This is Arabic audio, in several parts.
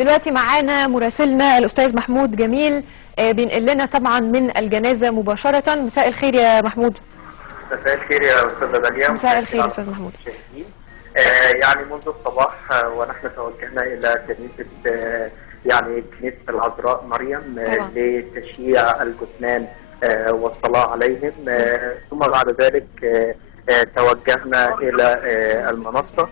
دلوقتي معانا مراسلنا الأستاذ محمود جميل بينقل لنا طبعا من الجنازة مباشرة. مساء الخير يا محمود. مساء الخير يا أستاذة داليا. مساء الخير يا أستاذ محمود. يعني منذ الصباح ونحن توجهنا إلى كنيسة العذراء مريم لتشييع الجثمان والصلاة عليهم، ثم بعد ذلك توجهنا إلى المنصة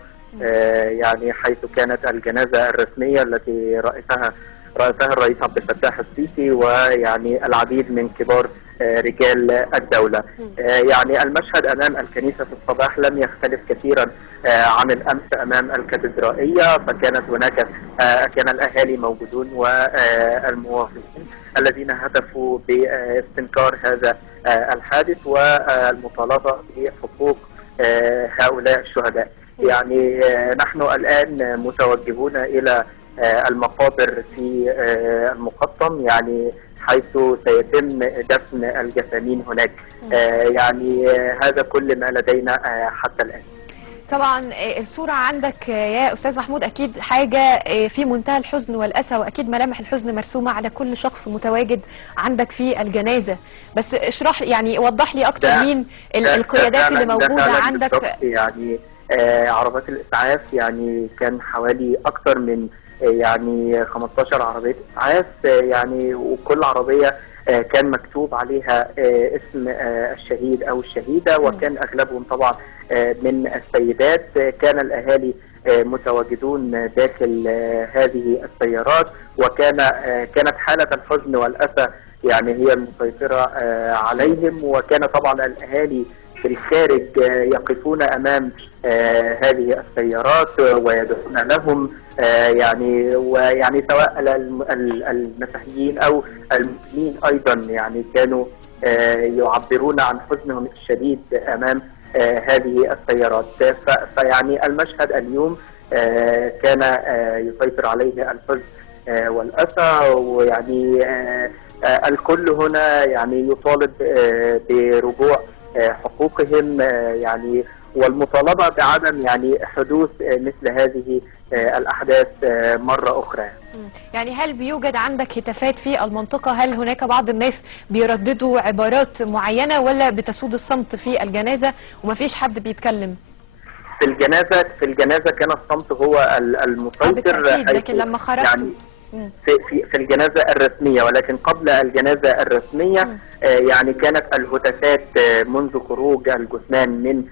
يعني حيث كانت الجنازة الرسمية التي رأسها الرئيس عبد الفتاح السيسي ويعني العديد من كبار رجال الدولة. يعني المشهد أمام الكنيسة في الصباح لم يختلف كثيرا عن الأمس أمام الكاتدرائية، فكانت هناك كان الأهالي موجودون والمواطنين الذين هدفوا باستنكار هذا الحادث والمطالبة بحقوق هؤلاء الشهداء. يعني نحن الآن متوجهون إلى المقابر في المقطم، يعني حيث سيتم دفن الجثامين هناك. يعني هذا كل ما لدينا حتى الآن. طبعا الصورة عندك يا أستاذ محمود أكيد حاجة في منتهى الحزن والأسى، وأكيد ملامح الحزن مرسومة على كل شخص متواجد عندك في الجنازة. بس اشرح يعني وضح لي أكتر مين القيادات اللي موجودة عندك. يعني عربات الإسعاف يعني كان حوالي أكثر من يعني 15 عربية إسعاف، يعني وكل عربية كان مكتوب عليها اسم الشهيد أو الشهيدة، وكان أغلبهم طبعا من السيدات. كان الأهالي متواجدون داخل هذه السيارات، كانت حالة الحزن والأسى يعني هي المسيطرة عليهم، وكان طبعا الأهالي في الخارج يقفون أمام هذه السيارات ويدعون لهم، يعني سواء المسيحيين أو المسلمين أيضا يعني كانوا يعبرون عن حزنهم الشديد أمام هذه السيارات. فيعني المشهد اليوم كان يسيطر عليه الحزن والأسى، ويعني الكل هنا يعني يطالب برجوع حقوقهم يعني والمطالبة بعدم يعني حدوث مثل هذه الأحداث مرة أخرى. يعني هل بيوجد عندك هتافات في المنطقة؟ هل هناك بعض الناس بيرددوا عبارات معينة ولا بتسود الصمت في الجنازة ومفيش حد بيتكلم؟ في الجنازة كان الصمت هو المسيطر، بالتأكيد، لكن لما خرجت يعني في الجنازة الرسمية، ولكن قبل الجنازة الرسمية يعني كانت الهتافات منذ خروج الجثمان من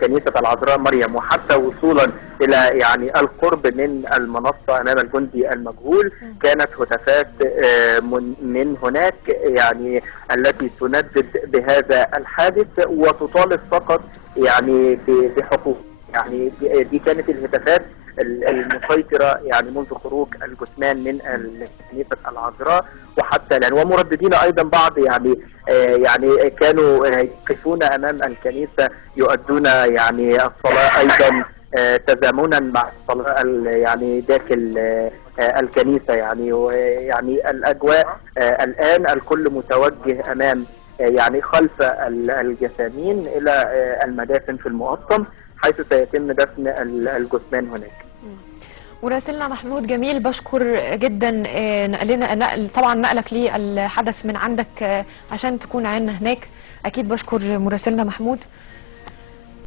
كنيسة العذراء مريم وحتى وصولا إلى يعني القرب من المنصة أمام الجندي المجهول، كانت هتافات من هناك يعني التي تندد بهذا الحادث وتطالب فقط يعني بحقوق. يعني دي كانت الهتافات المسيطرة يعني منذ خروج الجثمان من كنيسة العذراء وحتى الآن، ومرددين أيضا بعض يعني كانوا يقفون أمام الكنيسة يؤدون يعني الصلاة أيضا تزامنا مع الصلاة يعني داخل الكنيسة. يعني الأجواء الآن الكل متوجه أمام يعني خلف الجثامين إلى المدافن في المقطم حيث سيتم دفن الجثمان هناك. مراسلنا محمود جميل بشكر جدا طبعا نقلك للحدث من عندك عشان تكون عنا هناك. اكيد بشكر مراسلنا محمود.